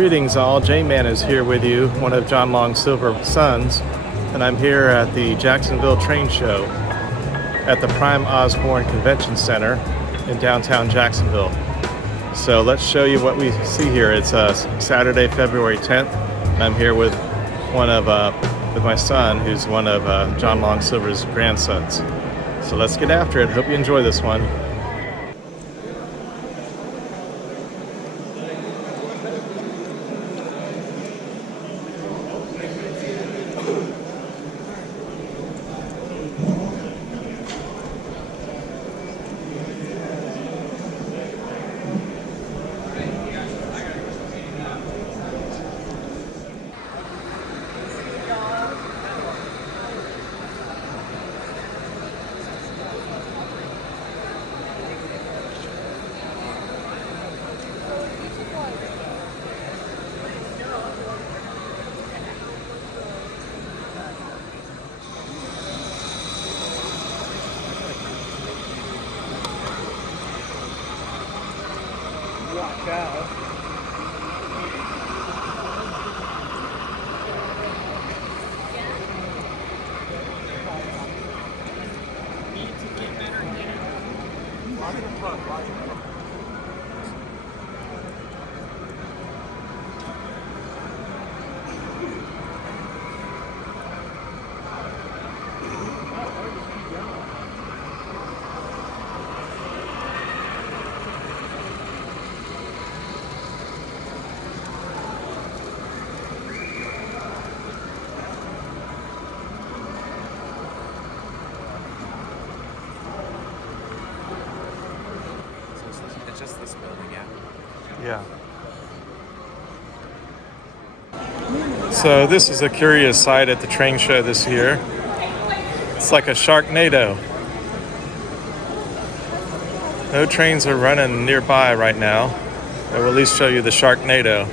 Greetings all, J-Man is here with you, one of John Long Silver's sons, and I'm here at the Jacksonville Train Show at the Prime Osborne Convention Center in downtown Jacksonville. So let's show you what we see here. It's Saturday, February 10th, and I'm here with with my son, who's one of John Long Silver's grandsons. So let's get after it. Hope you enjoy this one. Out. Just this building, yeah. So this is a curious sight at the train show this year. It's like a Sharknado. No trains are running nearby right now. I will at least show you the Sharknado.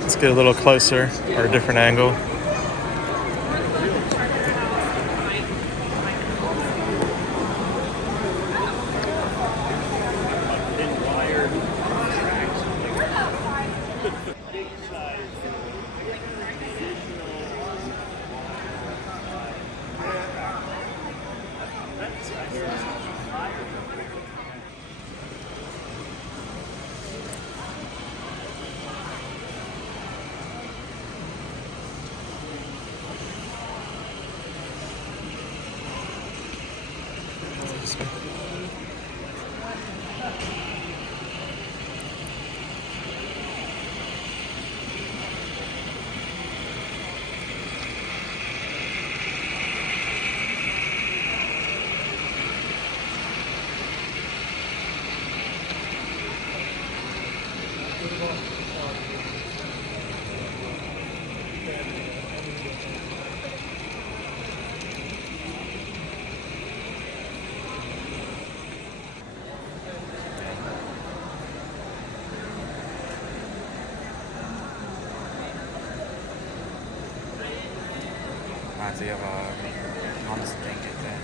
Let's get a little closer or a different angle. Reminds me of a honest blanket there.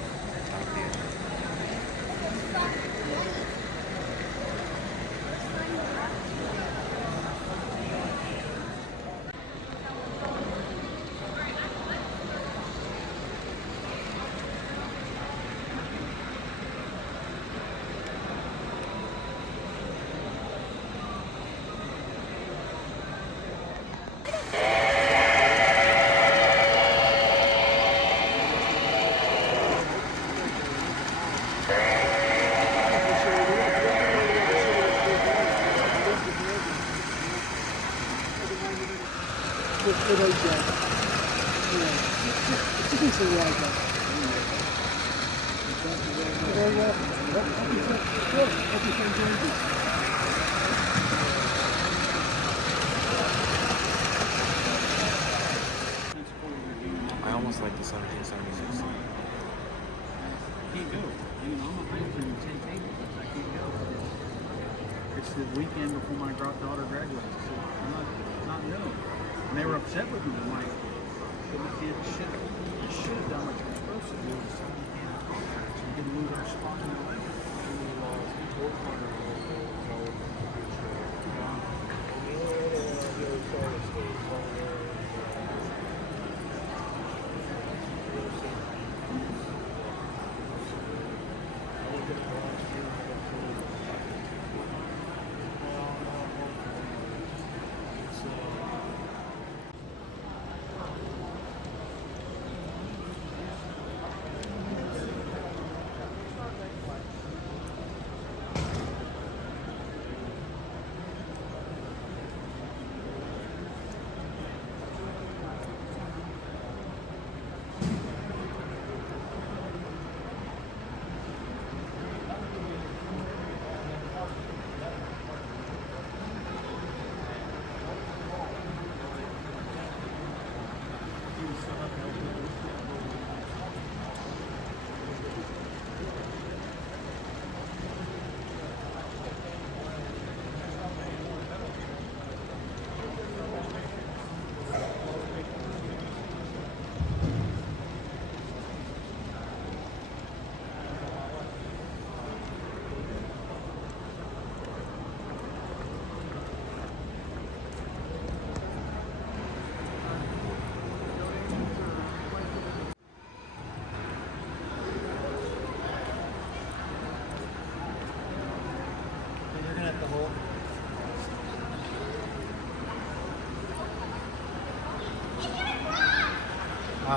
I almost like the 1776. Can't go. I'm a high for 10 tables. I can't go. It's the weekend before my daughter graduates. So I'm not known. And they were upset with me. I'm like, but we can't ship. I should have done what you're supposed to do. So we can't contract. So we can lose our spot in the limit.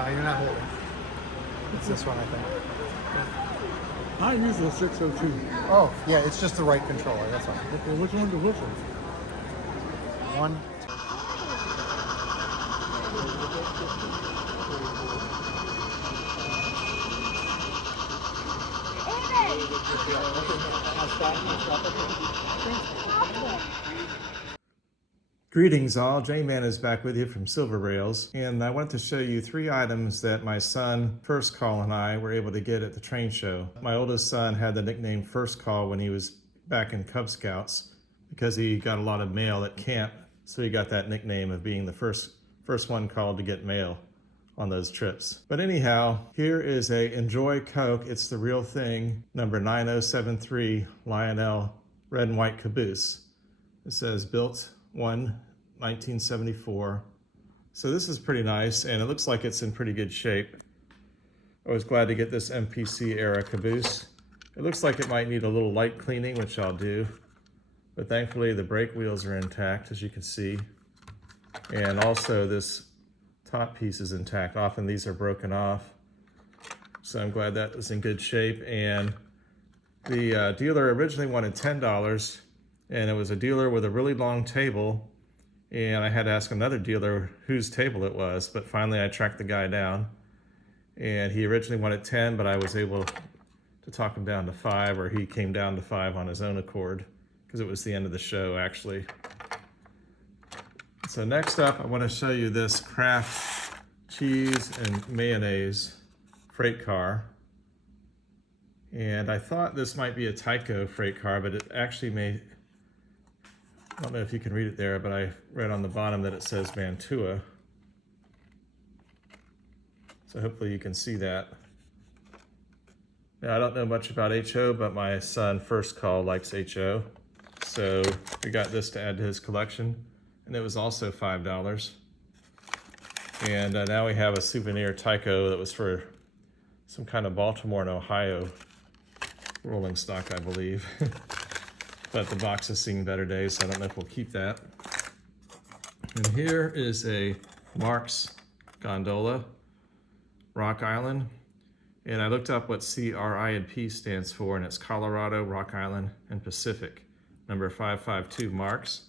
You're not holding. It's this one, I think. I use the 602. Oh, yeah, it's just the right controller. That's all. Okay, which one's the whistle? One. Greetings all, J-Man is back with you from Silver Rails, and I wanted to show you 3 items that my son, First Call, and I were able to get at the train show. My oldest son had the nickname First Call when he was back in Cub Scouts because he got a lot of mail at camp, so he got that nickname of being the first one called to get mail on those trips. But anyhow, here is a Enjoy Coke, it's the real thing, number 9073 Lionel red and white caboose. It says built 1974. So this is pretty nice, and it looks like it's in pretty good shape. I was glad to get this MPC era caboose. It looks like it might need a little light cleaning, which I'll do, but thankfully the brake wheels are intact, as you can see, and also this top piece is intact. Often these are broken off, so I'm glad that was in good shape. And the dealer originally wanted $10, and it was a dealer with a really long table, and I had to ask another dealer whose table it was, but finally I tracked the guy down, and he originally wanted 10, but I was able to talk him down to 5, or he came down to 5 on his own accord, because it was the end of the show, actually. So next up, I want to show you this Kraft cheese and mayonnaise freight car. And I thought this might be a Tyco freight car, but it actually may, I don't know if you can read it there, but I read on the bottom that it says Mantua. So hopefully you can see that. Now I don't know much about HO, but my son First Call likes HO. So we got this to add to his collection, and it was also $5. And now we have a souvenir Tyco that was for some kind of Baltimore and Ohio rolling stock, I believe. But the box has seen better days, so I don't know if we'll keep that. And here is a Mark's gondola, Rock Island. And I looked up what CRI&P stands for, and it's Colorado, Rock Island, and Pacific, number 552 Mark's.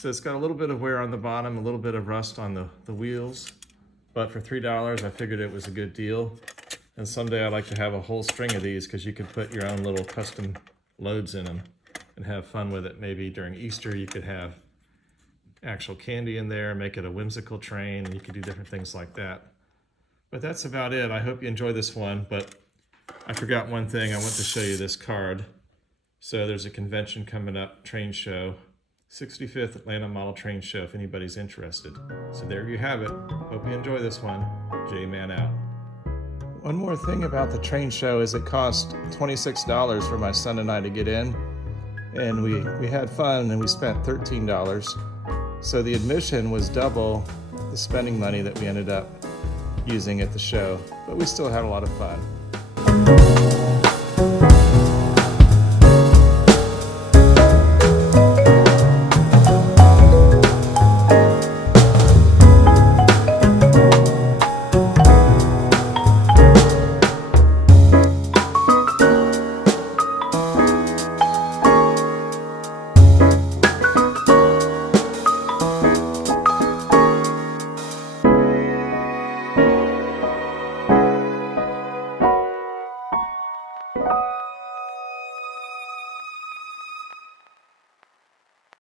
So it's got a little bit of wear on the bottom, a little bit of rust on the wheels, but for $3, I figured it was a good deal. And someday I'd like to have a whole string of these, because you could put your own little custom loads in them and have fun with it. Maybe during Easter you could have actual candy in there, make it a whimsical train, and you could do different things like that. But that's about it. I hope you enjoy this one, but I forgot one thing. I want to show you this card. So there's a convention coming up, train show, 65th Atlanta Model Train Show, if anybody's interested. So there you have it. Hope you enjoy this one. J-Man out. One more thing about the train show is it cost $26 for my son and I to get in, and we had fun, and we spent $13. So the admission was double the spending money that we ended up using at the show, but we still had a lot of fun.